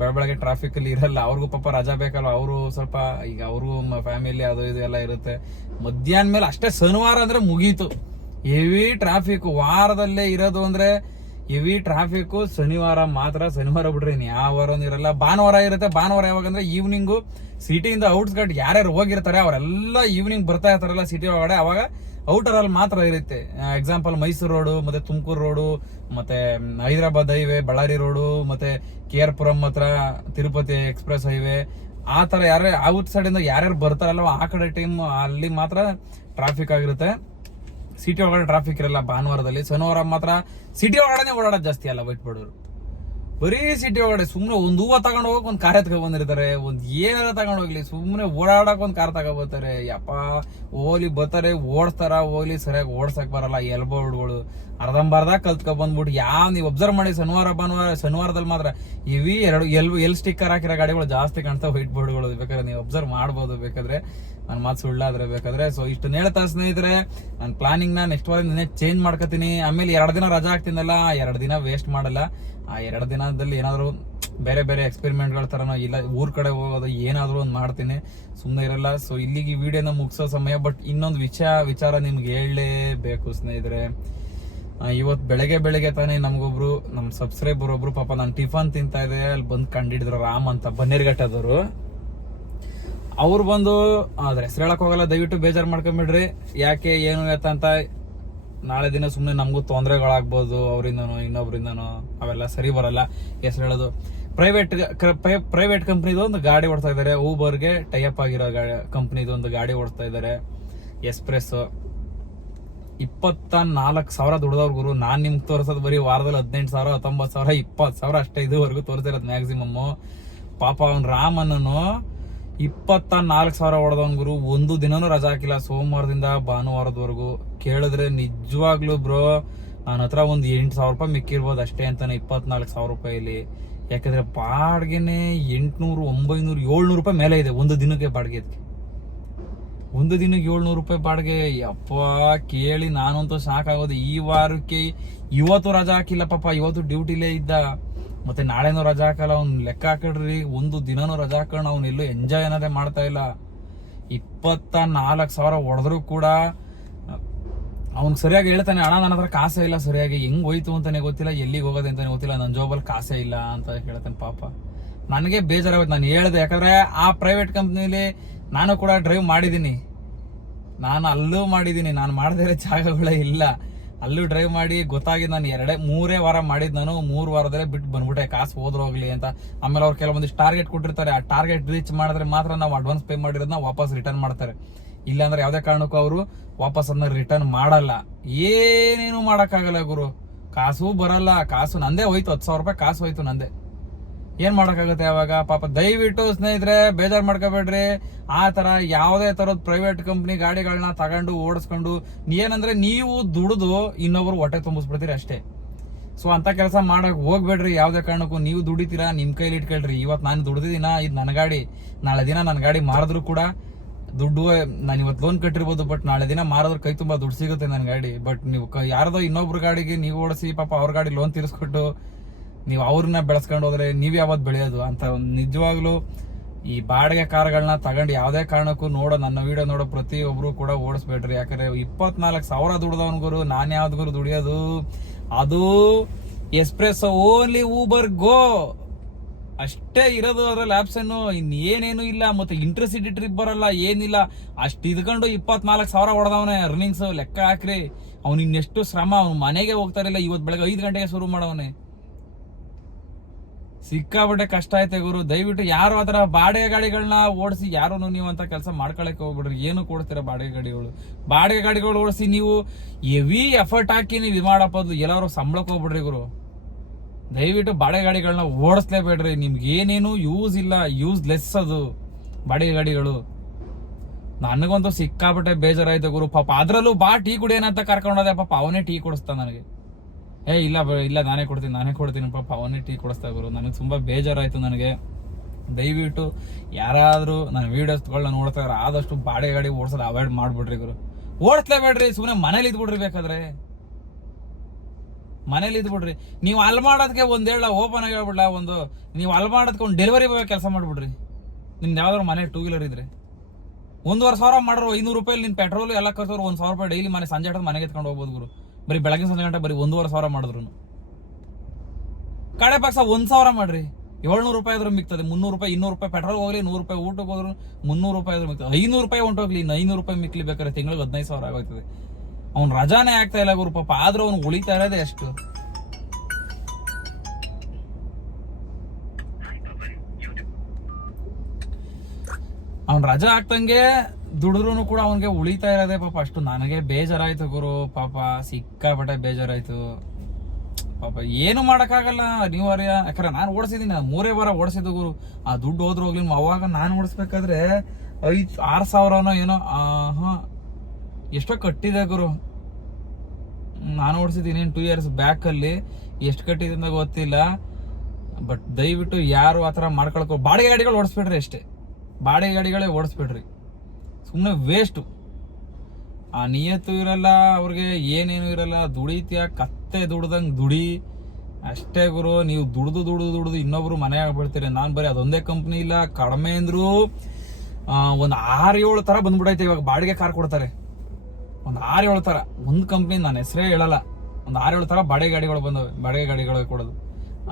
ಬೆಳಗ್ಗೆ ಟ್ರಾಫಿಕ್ ಅಲ್ಲಿ ಇರಲ್ಲ. ಅವ್ರಿಗೂ ಪಾಪ ರಜಾ ಬೇಕಲ್ಲ. ಅವರು ಸ್ವಲ್ಪ ಈಗ ಅವ್ರಿಗೂ ಫ್ಯಾಮಿಲಿ ಅದು ಇದು ಎಲ್ಲ ಇರುತ್ತೆ. ಮಧ್ಯಾಹ್ನ ಮೇಲೆ ಅಷ್ಟೇ ಶನಿವಾರ ಅಂದ್ರೆ ಮುಗೀತು. ಹೆವಿ ಟ್ರಾಫಿಕ್ ವಾರದಲ್ಲೇ ಇರೋದು ಅಂದ್ರೆ ಹೆವಿ ಟ್ರಾಫಿಕ್ ಶನಿವಾರ ಮಾತ್ರ. ಶನಿವಾರ ಬಿಡ್ರಿ ಯಾವ ವಾರನೂ ಇರಲ್ಲ. ಭಾನುವಾರ ಇರುತ್ತೆ. ಭಾನುವಾರ ಯಾವಾಗ ಅಂದ್ರೆ ಈವ್ನಿಂಗು ಸಿಟಿಯಿಂದ ಔಟ್ಸ್ಕಟ್ ಯಾರ್ಯಾರು ಹೋಗಿರ್ತಾರೆ ಅವರೆಲ್ಲ ಈವ್ನಿಂಗ್ ಬರ್ತಾ ಇರ್ತಾರಲ್ಲ ಸಿಟಿ ಒಳಗಡೆ, ಅವಾಗ ಔಟರ್ ಅಲ್ಲಿ ಮಾತ್ರ ಇರುತ್ತೆ. ಎಕ್ಸಾಂಪಲ್ ಮೈಸೂರು ರೋಡು, ಮತ್ತೆ ತುಮಕೂರು ರೋಡು, ಮತ್ತೆ ಹೈದರಾಬಾದ್ ಹೈವೇ, ಬಳ್ಳಾರಿ ರೋಡು, ಮತ್ತೆ KR ಪುರಂ ಹತ್ರ ತಿರುಪತಿ ಎಕ್ಸ್ಪ್ರೆಸ್ ಹೈವೇ, ಆ ತರ ಯಾರೇ ಔಟ್ ಸೈಡ್ ಇಂದ ಯಾರ್ಯಾರು ಬರ್ತಾರಲ್ಲ ಆ ಕಡೆ ಟೈಮ್ ಅಲ್ಲಿ ಮಾತ್ರ ಟ್ರಾಫಿಕ್ ಆಗಿರುತ್ತೆ. ಸಿಟಿ ಒಳಗಡೆ ಟ್ರಾಫಿಕ್ ಇರಲ್ಲ ಭಾನುವಾರದಲ್ಲಿ. ಶನಿವಾರ ಮಾತ್ರ ಸಿಟಿ ಒಳಗಡೆ ಓಡಾಡೋದು ಜಾಸ್ತಿ ಅಲ್ಲ ವೈಟ್ ಬೋರ್ಡರು. ಬರೀ ಸಿಟಿ ಒಳಗಡೆ ಸುಮ್ನೆ ಒಂದು ಹೂವ ತಗೊಂಡು ಹೋಗಕ್ ಒಂದ್ ಕಾರ್ ಎತ್ಕೊಂಡ್ ಬಂದಿರ್ತಾರೆ. ಒಂದ್ ಏನಾರ ತಗೊಂಡ್ ಹೋಗ್ಲಿ, ಸುಮ್ನೆ ಓಡಾಡಕ್ ಒಂದ್ ಕಾರ್ ತಗೊಂಡ್ಬರ್ತಾರೆ. ಯಪ್ಪ ಹೋಗ್ಲಿ ಬರ್ತಾರೆ, ಓಡಿಸ್ತಾರ. ಹೋಗ್ಲಿ ಸರಿಯಾಗಿ ಓಡ್ಸಕ್ ಬರಲ್ಲ. ಎಲ್ಬೋರ್ಡ್ಗಳು ಅರ್ಧಂಬರ್ಧ ಕಲ್ತ್ಕೊಂಡ್ ಬಂದ್ಬಿಟ್ಟು ನೀವು ಅಬ್ಸರ್ವ್ ಮಾಡಿ ಶನಿವಾರದಲ್ಲಿ ಮಾತ್ರ ಇವಿ ಎಲ್ ಸ್ಟಿಕ್ಕರ್ ಹಾಕಿರೋ ಗಾಡಿಗಳು ಜಾಸ್ತಿ ಕಾಣ್ತಾವೆ, ವೈಟ್ ಬೋರ್ಡ್ಗಳು. ಬೇಕಾದ್ರೆ ನೀವು ಅಬ್ಸರ್ವ್ ಮಾಡ್ಬೋದು ಬೇಕಾದ್ರೆ, ನನ್ನ ಮಾತು ಸುಳ್ಳಾದ್ರೆ ಬೇಕಾದ್ರೆ. ಸೊ ಇಷ್ಟು ಹೇಳ್ತಾ ಸ್ನೇಹಿತರೆ, ನನ್ನ ಪ್ಲಾನಿಂಗ್ ನ ನೆಕ್ಸ್ಟ್ ವಾರ ಚೇಂಜ್ ಮಾಡ್ಕೋತೀನಿ. ಆಮೇಲೆ 2 ದಿನ ರಜಾ ಹಾಕ್ತೀನಲ್ಲ, 2 ದಿನ ವೇಸ್ಟ್ ಮಾಡಲ್ಲ. ಆ 2 ದಿನದಲ್ಲಿ ಏನಾದ್ರು ಬೇರೆ ಬೇರೆ ಎಕ್ಸ್ಪೆರಿಮೆಂಟ್ ಗಳ ತರನೋ ಇಲ್ಲ ಊರ್ ಕಡೆ ಹೋಗೋದು ಏನಾದ್ರು ಒಂದು ಮಾಡ್ತೀನಿ, ಸುಮ್ಮನೆ ಇರಲ್ಲ. ಸೊ ಇಲ್ಲಿಗೆ ವಿಡಿಯೋನ ಮುಗಿಸೋ ಸಮಯ. ಬಟ್ ಇನ್ನೊಂದು ವಿಚಾರ ನಿಮ್ಗೆ ಹೇಳಲೇಬೇಕು ಸ್ನೇಹಿತರೆ. ಇವತ್ತು ಬೆಳಗ್ಗೆ ತಾನೇ ನಮ್ಗೊಬ್ರು ನಮ್ ಸಬ್ಸ್ಕ್ರೈಬರ್ ಒಬ್ರು ಪಾಪ ನಾನು ಟಿಫನ್ ತಿಂತಾ ಇದೆ ಅಲ್ಲಿ ಬಂದು ಕಂಡಿಡಿದ್ರು, ರಾಮ್ ಅಂತ, ಬನ್ನೇರ್ಘಟ್ಟದವರು. ಅವ್ರು ಬಂದು ಅದ್ರ ಹೆಸರು ಹೇಳಕ್ ಹೋಗಲ್ಲ, ದಯವಿಟ್ಟು ಬೇಜಾರು ಮಾಡ್ಕೊಂಬಿಡ್ರಿ. ಯಾಕೆ ಏನು ಅಂತ ನಾಳೆ ದಿನ ಸುಮ್ನೆ ನಮಗೂ ತೊಂದರೆಗಳಾಗ್ಬೋದು ಅವರಿಂದನೋ ಇನ್ನೊಬ್ರಿಂದನೋ, ಅವೆಲ್ಲ ಸರಿ ಬರಲ್ಲ. ಹೆಸರು ಹೇಳೋದು ಪ್ರೈವೇಟ್ ಕಂಪ್ನಿದು ಒಂದು ಗಾಡಿ ಓಡ್ತಾ ಇದಾರೆ. ಊಬರ್ಗೆ ಟೈಅಪ್ ಆಗಿರೋ ಕಂಪ್ನಿದು ಒಂದು ಗಾಡಿ ಓಡಿಸ್ತಾ ಇದಾರೆ, ಎಕ್ಸ್ಪ್ರೆಸ್. 24,000 ದುಡ್ದವ್ರ ಗುರು. ನಾನ್ ನಿಮ್ಗೆ ತೋರಿಸೋದು ಬರೀ ವಾರದಲ್ಲಿ 18,000, 19,000, 20,000 ಅಷ್ಟೇ ಇದುವರೆಗೂ ತೋರಿಸಿರೋದು ಮ್ಯಾಕ್ಸಿಮಮ್. ಪಾಪ ಅವ್ನ್ ರಾಮಣ್ಣನು 24,000 ಹೊಡೆದವನ್ ಗುರು. ಒಂದು ದಿನನೂ ರಜಾ ಹಾಕಿಲ್ಲ ಸೋಮವಾರದಿಂದ ಭಾನುವಾರದವರೆಗೂ. ಕೇಳಿದ್ರೆ ನಿಜವಾಗ್ಲೂ ಬ್ರೋ ನನ್ನ ಹತ್ರ ಒಂದು 8,000 ರೂಪಾಯಿ ಮಿಕ್ಕಿರ್ಬೋದು ಅಷ್ಟೇ ಅಂತಾನೆ 24,000 ರೂಪಾಯಿಲಿ. ಯಾಕಂದ್ರೆ ಬಾಡ್ಗೆನೆ 800, 900, 700 ರೂಪಾಯಿ ಮೇಲೆ ಇದೆ ಒಂದು ದಿನಕ್ಕೆ ಬಾಡಿಗೆ. ಒಂದು ದಿನಕ್ಕೆ 700 ರೂಪಾಯಿ ಬಾಡಿಗೆ. ಯಪ್ಪ ಕೇಳಿ ನಾನಂತೂ ಸಾಕಾಗೋದು. ಈ ವಾರಕ್ಕೆ ಇವತ್ತು ರಜಾ ಹಾಕಿಲ್ಲ ಪಾಪ, ಇವತ್ತು ಡ್ಯೂಟಿಲೇ ಇದ್ದ. ಮತ್ತೆ ನಾಳೆನೂ ರಜಾ ಹಾಕಲ್ಲ. ಅವ್ನು ಲೆಕ್ಕ ಹಾಕಿಡ್ರಿ, ಒಂದು ದಿನನೂ ರಜಾ ಹಾಕೋಣ, ಅವ್ನು ಎಲ್ಲೂ ಎಂಜಾಯ್ ಅನ್ನೋದೇ ಮಾಡ್ತಾ ಇಲ್ಲ. 24,000 ಹೊಡೆದ್ರು ಕೂಡ ಅವ್ನ್ ಸರಿಯಾಗಿ ಹೇಳ್ತಾನೆ, ಅಣ್ಣ ನನ್ನ ಹತ್ರ ಕಾಸೇ ಇಲ್ಲ, ಸರಿಯಾಗಿ ಹೆಂಗ್ ಹೋಯ್ತು ಅಂತಾನೆ ಗೊತ್ತಿಲ್ಲ, ಎಲ್ಲಿಗೆ ಹೋಗೋದೆ ಅಂತಾನೆ ಗೊತ್ತಿಲ್ಲ, ನನ್ನ ಜಾಬಲ್ಲಿ ಕಾಸೇ ಇಲ್ಲ ಅಂತ ಹೇಳ್ತಾನೆ ಪಾಪ. ನನಗೆ ಬೇಜಾರಾಗುತ್ತೆ. ನಾನು ಹೇಳ್ದೆ, ಯಾಕಂದ್ರೆ ಆ ಪ್ರೈವೇಟ್ ಕಂಪ್ನಿಲಿ ನಾನು ಕೂಡ ಡ್ರೈವ್ ಮಾಡಿದ್ದೀನಿ, ನಾನು ಅಲ್ಲೂ ಮಾಡಿದ್ದೀನಿ, ನಾನು ಮಾಡದೇ ಇರೋ ಜಾಗಗಳೇ ಇಲ್ಲ. ಅಲ್ಲೂ ಡ್ರೈವ್ ಮಾಡಿ ಗೊತ್ತಾಗಿದ್ದು ನಾನು 3 ವಾರ ಮಾಡಿದ್, ನಾನು 3 ವಾರದಲ್ಲೇ ಬಿಟ್ಟು ಬಂದ್ಬಿಟ್ಟೆ, ಕಾಸು ಹೋದ್ರು ಹೋಗ್ಲಿ ಅಂತ. ಆಮೇಲೆ ಅವ್ರು ಕೆಲವೊಂದಿಷ್ಟು ಟಾರ್ಗೆಟ್ ಕೊಟ್ಟಿರ್ತಾರೆ, ಆ ಟಾರ್ಗೆಟ್ ರೀಚ್ ಮಾಡಿದ್ರೆ ಮಾತ್ರ ನಾವು ಅಡ್ವಾನ್ಸ್ ಪೇ ಮಾಡಿರೋದನ್ನ ವಾಪಸ್ ರಿಟರ್ನ್ ಮಾಡ್ತಾರೆ. ಇಲ್ಲಾಂದ್ರೆ ಯಾವುದೇ ಕಾರಣಕ್ಕೂ ಅವರು ವಾಪಸ್ ಅದನ್ನ ರಿಟರ್ನ್ ಮಾಡಲ್ಲ. ಏನೇನು ಮಾಡೋಕ್ಕಾಗಲ್ಲ ಗುರು, ಕಾಸು ಬರಲ್ಲ. ಕಾಸು ನಂದೇ ಹೋಯ್ತು, 10,000 ರೂಪಾಯಿ ಕಾಸು ಹೋಯ್ತು ನಂದೇ. ಏನ್ ಮಾಡಕ್ಕಾಗುತ್ತೆ ಅವಾಗ? ಪಾಪ ದಯವಿಟ್ಟು ಸ್ನೇಹಿತರೆ ಬೇಜಾರ್ ಮಾಡ್ಕೋಬೇಡ್ರಿ. ಆ ತರ ಯಾವುದೇ ತರದ್ ಪ್ರೈವೇಟ್ ಕಂಪ್ನಿ ಗಾಡಿಗಳನ್ನ ತಗೊಂಡು ಓಡಿಸ್ಕೊಂಡು ಏನಂದ್ರೆ ನೀವು ದುಡಿದು ಇನ್ನೊಬ್ರು ಹೊಟ್ಟೆ ತುಂಬಿಸ್ಬಿಡ್ತೀರಿ ಅಷ್ಟೇ. ಸೊ ಅಂತ ಕೆಲಸ ಮಾಡಕ್ ಹೋಗ್ಬೇಡ್ರಿ ಯಾವುದೇ ಕಾರಣಕ್ಕೂ. ನೀವು ದುಡಿತೀರಾ, ನಿಮ್ ಕೈಲಿ ಇಟ್ಕೊಳ್ರಿ. ಇವತ್ತು ನಾನು ದುಡ್ದಿದ್ದೀನ, ಇದು ನನ್ನ ಗಾಡಿ. ನಾಳೆ ದಿನ ನನ್ನ ಗಾಡಿ ಮಾರಿದ್ರು ಕೂಡ ದುಡ್ಡು, ನಾನು ಇವತ್ತು ಲೋನ್ ಕಟ್ಟಿರ್ಬೋದು, ಬಟ್ ನಾಳೆ ದಿನ ಮಾರಿದ್ರೆ ಕೈ ತುಂಬಾ ದುಡ್ಡು ಸಿಗುತ್ತೆ ನನ್ನ ಗಾಡಿ. ಬಟ್ ನೀವು ಯಾರದೋ ಇನ್ನೊಬ್ರ ಗಾಡಿಗೆ ನೀವು ಓಡಿಸಿ ಪಾಪ ಅವ್ರ ಗಾಡಿ ಲೋನ್ ತೀರಿಸ್ಕೊಟ್ಟು ನೀವು ಅವ್ರನ್ನ ಬೆಳೆಸ್ಕೊಂಡು ಹೋದ್ರೆ ನೀವ್ ಯಾವತ್ತು ಬೆಳೆಯೋದು ಅಂತ. ನಿಜವಾಗ್ಲೂ ಈ ಬಾಡಿಗೆ ಕಾರ್ಗಳನ್ನ ತಗೊಂಡು ಯಾವುದೇ ಕಾರಣಕ್ಕೂ ನನ್ನ ವಿಡಿಯೋ ನೋಡೋ ಪ್ರತಿಯೊಬ್ರು ಕೂಡ ಓಡಿಸ್ಬೇಡ್ರಿ. ಯಾಕಂದ್ರೆ 24,000 ದುಡ್ದವನ್ಗುರು ನಾನ್ ಯಾವ್ದು ದುಡಿಯೋದು? ಅದು ಎಕ್ಸ್ಪ್ರೆಸ್ ಓನ್ಲಿ ಊಬರ್ ಗೋ ಅಷ್ಟೇ ಇರೋದು ಅದ್ರಲ್ಲಿ ಆಪ್ಷನ್, ಇನ್ನೇನೇನು ಇಲ್ಲ. ಮತ್ತೆ ಇಂಟರ್ಸಿಟಿ ಟ್ರಿಪ್ ಬರಲ್ಲ, ಏನಿಲ್ಲ. ಅಷ್ಟು ಇದ್ಕೊಂಡು 24,000 ಹೊಡೆದವನೇ ಅರ್ನಿಂಗ್ಸ್. ಲೆಕ್ಕ ಹಾಕ್ರಿ, ಅವ್ನು ಇನ್ನೆಷ್ಟು ಶ್ರಮ. ಅವ್ನು ಮನೆಗೆ ಹೋಗ್ತಾರಿಲ್ಲ, ಇವತ್ತು ಬೆಳಗ್ಗೆ 5 ಗಂಟೆಗೆ ಶುರು ಮಾಡವನೆ. ಸಿಕ್ಕಾಬಿಟ್ಟೆ ಕಷ್ಟ ಐತೆ ಗುರು. ದಯವಿಟ್ಟು ಯಾರು ಆತರ ಬಾಡಿಗೆ ಗಾಡಿಗಳನ್ನ ಓಡಿಸಿ ಯಾರು ನೀವು ಅಂತ ಕೆಲಸ ಮಾಡ್ಕೊಳಕ್ಕೆ ಹೋಗ್ಬಿಡ್ರಿ. ಏನು ಕೊಡ್ತೀರಾ ಬಾಡಿಗೆ ಗಾಡಿಗಳು ಓಡಿಸಿ ನೀವು ಹೆವಿ ಎಫರ್ಟ್ ಹಾಕಿ ನೀವು ಇದು ಮಾಡಪ್ಪದು, ಎಲ್ಲಾರು ಸಂಬಳಕ್ಕೆ ಹೋಗ್ಬಿಡ್ರಿ ಗುರು. ದಯವಿಟ್ಟು ಬಾಡಿಗೆ ಗಾಡಿಗಳನ್ನ ಓಡಿಸ್ಲೇಬೇಡ್ರಿ. ನಿಮ್ಗೆ ಏನೇನು ಯೂಸ್ ಇಲ್ಲ, ಯೂಸ್ಲೆಸ್ ಅದು ಬಾಡಿಗೆ ಗಾಡಿಗಳು. ನನಗಂತೂ ಸಿಕ್ಕಾಬಿಟ್ಟೆ ಬೇಜಾರಾಯ್ತು ಗುರು. ಪಾಪ ಅದ್ರಲ್ಲೂ ಟೀ ಕುಡಿಯೋನಂತ ಕರ್ಕೊಂಡೋದೆ, ಪಾಪ ಅವನೇ ಟೀ ಕೊಡಿಸ್ತಾ ನನಗೆ. ಇಲ್ಲ ನಾನೇ ಕೊಡ್ತೀನಿ ಪಾಪ ಅವನೇ ಟೀ ಕೊಡಿಸ್ತಾ ಗುರು. ನನಗೆ ತುಂಬಾ ಬೇಜಾರಾಯ್ತು ನನಗೆ. ದಯವಿಟ್ಟು ಯಾರಾದ್ರೂ ನನ್ನ ವಿಡಿಯೋಸ್ಗಳನ್ನ ನೋಡ್ತಾ ಇದ್ರೆ ಆದಷ್ಟು ಬಾಡಿಗೆ ಗಾಡಿ ಓಡಿಸೋದು ಅವಾಯ್ಡ್ ಮಾಡ್ಬಿಡ್ರಿ ಗುರು. ಓಡಿಸ್ಲೇಬೇಡ್ರಿ, ಸುಮ್ಮನೆ ಮನೇಲಿ ಇದ್ಬಿಡ್ರಿ. ಬೇಕಾದ್ರೆ ಮನೇಲಿ ಇದ್ಬಿಡ್ರಿ. ನೀವು ಅಲ್ಲಿ ಮಾಡೋದಕ್ಕೆ ಓಪನ್ ಆಗಿ ಹೇಳ್ಬಿಡ್ಲ, ನೀವು ಅಲ್ಲಿ ಮಾಡೋದಕ್ಕೆ ಒಂದು ಡೆಲಿವರಿ ಬಾಯ್ ಕೆಲಸ ಮಾಡ್ಬಿಡ್ರಿ. ನಿಮ್ದು ಯಾವ್ದಾದ್ರು ಮನೆ 2 ವೀಲರ್ ಇದ್ರೆ 1,500 ಮಾಡ್ರು 500 ರೂಪಾಯಿ ನಿನ್ ಪೆಟ್ರೋಲ್ ಎಲ್ಲ ಖರ್ಚು 1,000 ರೂಪಾಯಿ ಡೈಲಿ ಸಂಜೆ ಮನೆಗೆ ಎತ್ಕೊಂಡು ಹೋಗ್ಬೋದು ಗುರು. ಬರೀ ಬೆಳಗಿನ ಸಂಜೆ ಗಂಟೆ ಬರೀ 1,500 ಮಾಡಿದ್ರು ಕಡೆ ಪಕ್ಷ 1,000 ಮಾಡ್ರಿ. 700 ರೂಪಾಯಿ ಆದ್ರೂ ಮಿಕ್ತದೆ. 300 ರೂಪಾಯಿ 200 ರೂಪಾಯಿ ಪೆಟ್ರೋಲ್ ಹೋಗ್ಲಿ, 100 ರೂಪಾಯಿ ಊಟಕ್ಕೆ ಹೋದ್ರು 300 ರೂಪಾಯಿ ಆದ್ರೂ ಮಿಕ್ತದೆ. 500 ರೂಪಾಯಿ ಹೊಂಟೋಗ್ಲಿ, ಇನ್ನು 500 ರೂಪಾಯಿ ಮಿಕ್ಲಿ ಬೇಕಾದ್ರೆ ತಿಂಗಳಿಗೆ 15,000 ಆಗೋಯ್ತದೆ. ಅವ್ನು ರಜಾನೇ ಆಗ್ತಾ ಇಲ್ಲ ಗುರು ಪಾಪ. ಆದ್ರೂ ಅವ್ನು ಉಳಿತಾ ಇರೋದೇ ಎಷ್ಟು. ಅವ್ನ್ ರಜಾ ಆಗ್ತಂಗೆ ದುಡಿದ್ರು ಕೂಡ ಅವನ್ಗೆ ಉಳಿತಾ ಇರೋದೇ ಪಾಪ ಅಷ್ಟು. ನನಗೆ ಬೇಜಾರಾಯ್ತು ಗುರು ಪಾಪ, ಸಿಕ್ಕಾಪಟ್ಟೆ ಬೇಜಾರಾಯ್ತು ಪಾಪ. ಏನು ಮಾಡಕ್ಕಾಗಲ್ಲ, ಅನಿವಾರ್ಯ. ಯಾಕಂದ್ರೆ ನಾನು ಓಡಿಸಿದೀನಿ, 3 ವಾರ ಓಡಿಸಿದ್ದು ಗುರು. ಆ ದುಡ್ಡು ಹೋದ್ರು ಹೋಗ್ಲಿ. ಅವಾಗ ನಾನು ಓಡಿಸ್ಬೇಕಾದ್ರೆ 6,000 ಏನೋ ಎಷ್ಟೋ ಕಟ್ಟಿದೆ ಗುರು. ನಾನು ಓಡಿಸಿದೀನಿ 2 years ಬ್ಯಾಕ್ ಅಲ್ಲಿ. ಎಷ್ಟು ಕಟ್ಟಿದೆ ಅಂತ ಗೊತ್ತಿಲ್ಲ. ಬಟ್ ದಯವಿಟ್ಟು ಯಾರು ಆತರ ಮಾಡ್ಕೊಳಕ್ ಬಾಡಿಗೆ ಗಾಡಿಗಳು ಓಡಿಸ್ಬಿಡ್ರಿ ಅಷ್ಟೇ. ಬಾಡಿಗೆ ಗಾಡಿಗಳೇ ಓಡಿಸ್ಬಿಡ್ರಿ, ಸುಮ್ಮನೆ ವೇಸ್ಟು. ಆ ನಿಯತ್ತು ಇರಲ್ಲ ಅವ್ರಿಗೆ, ಏನೇನು ಇರಲ್ಲ. ದುಡಿತೀಯ ಕತ್ತೆ ದುಡ್ದಂಗ್ ದುಡಿ ಅಷ್ಟೇ ಗುರು. ನೀವು ದುಡ್ದು ಇನ್ನೊಬ್ರು ಮನೆ ಆಗ್ಬಿಡ್ತೀರಿ. ನಾನು ಬರೀ ಅದೊಂದೇ ಕಂಪ್ನಿ ಇಲ್ಲ, ಕಡಿಮೆ ಅಂದ್ರು ಒಂದು 6-7 ತರ ಬಂದ್ಬಿಡೈತೆ ಇವಾಗ. ಬಾಡಿಗೆ ಕಾರ್ ಕೊಡ್ತಾರೆ ಒಂದು 6-7 ತರ. ಒಂದು ಕಂಪ್ನಿ ನಾನು ಹೆಸರೇ ಹೇಳಲ್ಲ, ಒಂದು 6-7 ತರ ಬಾಡಿಗೆ ಗಾಡಿಗಳು ಬಂದವೆ. ಬಾಡಿಗೆ ಗಾಡಿಗಳು ಕೊಡೋದು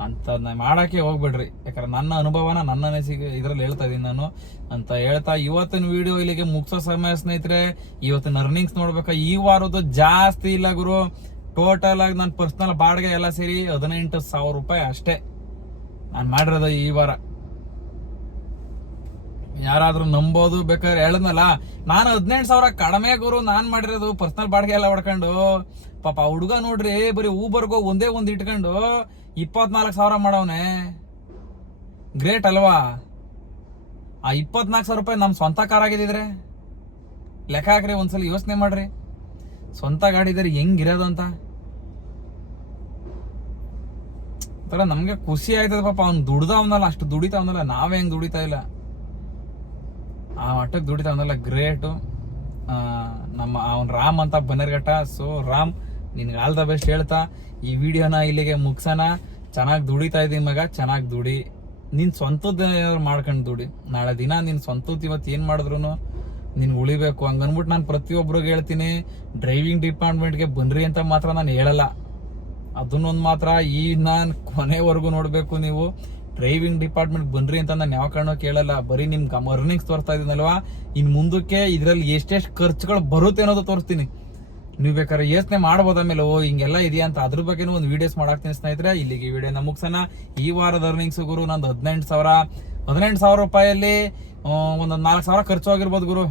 ಅಂತ ಮಾಡಕ್ಕೆ ಹೋಗ್ಬಿಡ್ರಿ. ಯಾಕಂದ್ರೆ ನನ್ನ ಅನುಭವನ ನನ್ನ ಅನಿಸಿಕೆ ಇದ್ರಲ್ಲಿ ಹೇಳ್ತಾ ಇದೀನಿ ನಾನು ಅಂತ ಹೇಳ್ತಾ ಇವತ್ತಿನ ವಿಡಿಯೋ ಇಲ್ಲಿಗೆ ಮುಗಿಸೋ ಸಮಯ ಸ್ನೇಹಿತರೆ. ಇವತ್ತಿನ ಅರ್ನಿಂಗ್ಸ್ ನೋಡ್ಬೇಕಾ, ಈ ವಾರದ್ದು ಜಾಸ್ತಿ ಇಲ್ಲ ಗುರು. ಟೋಟಲ್ ಆಗಿ ನನ್ನ ಪರ್ಸನಲ್ ಬಾಡಿಗೆ ಎಲ್ಲ ಸೇರಿ 18,000 ರೂಪಾಯಿ ಅಷ್ಟೇ ನಾನು ಮಾಡಿರೋದು ಈ ವಾರ. ಯಾರಾದ್ರೂ ನಂಬೋದು ಬೇಕಾದ್ರೆ ಹೇಳದ್ನಲ್ಲ, ನಾನು 18,000 ಕಡಿಮೆ ಗುರು ನಾನ್ ಮಾಡಿರೋದು. ಪರ್ಸನಲ್ ಬಾಡಿಗೆ ಎಲ್ಲ ಹೊಡ್ಕೊಂಡು ಪಾಪ ಹುಡುಗ ನೋಡ್ರಿ ಬರೀ ಊಬರ್ಗೋ ಒಂದೇ ಒಂದು ಇಟ್ಕೊಂಡು 24,000 ಮಾಡವನೆ. ಗ್ರೇಟ್ ಅಲ್ವಾ? ಆ 24,000 ರೂಪಾಯಿ ನಮ್ ಸ್ವಂತ ಕಾರ್ ಆಗಿದ್ರೆ ಲೆಕ್ಕ ಹಾಕ್ರಿ, ಒಂದ್ಸಲ ಯೋಚನೆ ಮಾಡ್ರಿ. ಸ್ವಂತ ಗಾಡಿ ಇದ್ರೆ ಹೆಂಗಿರೋದು ಅಂತ ನಮ್ಗೆ ಖುಷಿ ಆಯ್ತದ. ಪಾಪ ಅವ್ನು ದುಡ್ದವನಲ್ಲ, ಅಷ್ಟು ದುಡಿತಾವನಲ್ಲ, ನಾವೇ ಹೆಂಗ್ ದುಡಿತಾ ಇಲ್ಲ. ಆ ಮಟ್ಟಕ್ಕೆ ದುಡಿತಾವನಲ್ಲ, ಗ್ರೇಟು. ಅವ್ನ್ ರಾಮ್ ಅಂತ ಬನ್ನೇರ್ಘಟ್ಟ. ಸೊ ರಾಮ್, ನಿನ್ಗೆ ಆಲ್ ದ ಬೆಸ್ಟ್ ಹೇಳ್ತಾ ಈ ವಿಡಿಯೋನ ಇಲ್ಲಿಗೆ ಮುಗ್ಸೋಣ. ಚೆನ್ನಾಗಿ ದುಡಿತಾ ಇದೀನಿ ಮಗ, ಚೆನ್ನಾಗಿ ದುಡಿ. ನಿನ್ ಸ್ವಂತದ ಏನಾದ್ರು ಮಾಡ್ಕೊಂಡು ದುಡಿ. ನಾಳೆ ದಿನ ನಿನ್ ಸ್ವಂತದ್ ಇವತ್ತು ಏನ್ ಮಾಡಿದ್ರು ನಿನ್ ಉಳಿಬೇಕು. ಹಂಗನ್ಬಿಟ್ಟು ನಾನು ಪ್ರತಿಯೊಬ್ಬರಿಗೆ ಹೇಳ್ತೀನಿ, ಡ್ರೈವಿಂಗ್ ಡಿಪಾರ್ಟ್ಮೆಂಟ್ಗೆ ಬನ್ರಿ ಅಂತ ಮಾತ್ರ ನಾನು ಹೇಳಲ್ಲ. ಅದನ್ನೊಂದು ಮಾತ್ರ ಈ ನಾನ್ ಕೊನೆವರೆಗೂ ನೋಡ್ಬೇಕು. ನೀವು ಡ್ರೈವಿಂಗ್ ಡಿಪಾರ್ಟ್ಮೆಂಟ್ ಬನ್ರಿ ಅಂತ ನಾನು ಯಾವ ಕಾರಣ ಕೇಳಲ್ಲ, ಬರೀ ನಿಮ್ಗೆ ಅರ್ನಿಂಗ್ಸ್ ತೋರಿಸ್ತಾ ಇದೀನಲ್ವಾ, ಇನ್ ಮುಂದಕ್ಕೆ ಇದ್ರಲ್ಲಿ ಎಷ್ಟೆಷ್ಟು ಖರ್ಚುಗಳು ಬರುತ್ತೆ ಅನ್ನೋದು ತೋರಿಸ್ತೀನಿ. ನೀವು ಬೇಕಾದ್ರೆ ಯೋಚನೆ ಮಾಡ್ಬೋದು ಆಮೇಲೆ, ಓ ಹಿಂಗೆಲ್ಲ ಇದೆಯಾ ಅಂತ. ಅದ್ರ ಬಗ್ಗೆನೂ ಒಂದು ವಿಡಿಯೋಸ್ ಮಾಡಾಕ್ತೀನಿ ಸ್ನೇಹಿತರೆ. ಇಲ್ಲಿಗೆ ಈ ವಿಡಿಯೋನ ಮುಗ್ಸೋಣ. ಈ ವಾರದ ಅರ್ನಿಂಗ್ಸ್ ಗುರು ನಂದು 18,000 ರೂಪಾಯಲ್ಲಿ ಒಂದೊಂದು 4,000 ಖರ್ಚು ಆಗಿರ್ಬೋದು ಗುರು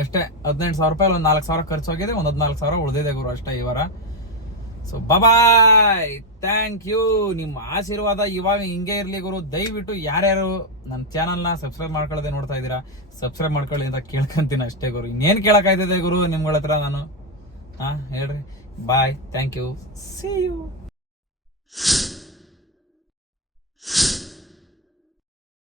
ಅಷ್ಟೇ. 18,000 ರೂಪಾಯಿ ಒಂದು 4,000 ಖರ್ಚು ಆಗಿದೆ, ಒಂದು 14,000 ಉಳಿದಿದೆ ಗುರು ಅಷ್ಟೇ ಈ ವಾರ. So bye, thank you. ನಿಮ್ಮ ಆಶೀರ್ವಾದ ಇವಾಗ ಹಿಂಗೆ ಇರ್ಲಿ ಗುರು. ದಯವಿಟ್ಟು ಯಾರ್ಯಾರು ನನ್ನ ಚಾನಲ್ನ ಸಬ್ಸ್ಕ್ರೈಬ್ ಮಾಡ್ಕೊಳ್ಳದೆ ನೋಡ್ತಾ ಇದ್ದೀರಾ, ಸಬ್ಸ್ಕ್ರೈಬ್ ಮಾಡ್ಕೊಳ್ಳಿ ಅಂತ ಕೇಳ್ಕೊಂತೀನಿ ಅಷ್ಟೇ ಗುರು. ಇನ್ನೇನು ಕೇಳಕ್ಕಾಯ್ತದೆ ಗುರು ನಿಮ್ಗಳ ಹತ್ರ ನಾನು? ಹೇಳ್ರಿ. ಬಾಯ್, ಥ್ಯಾಂಕ್ ಯು, ಸಿ ಯು.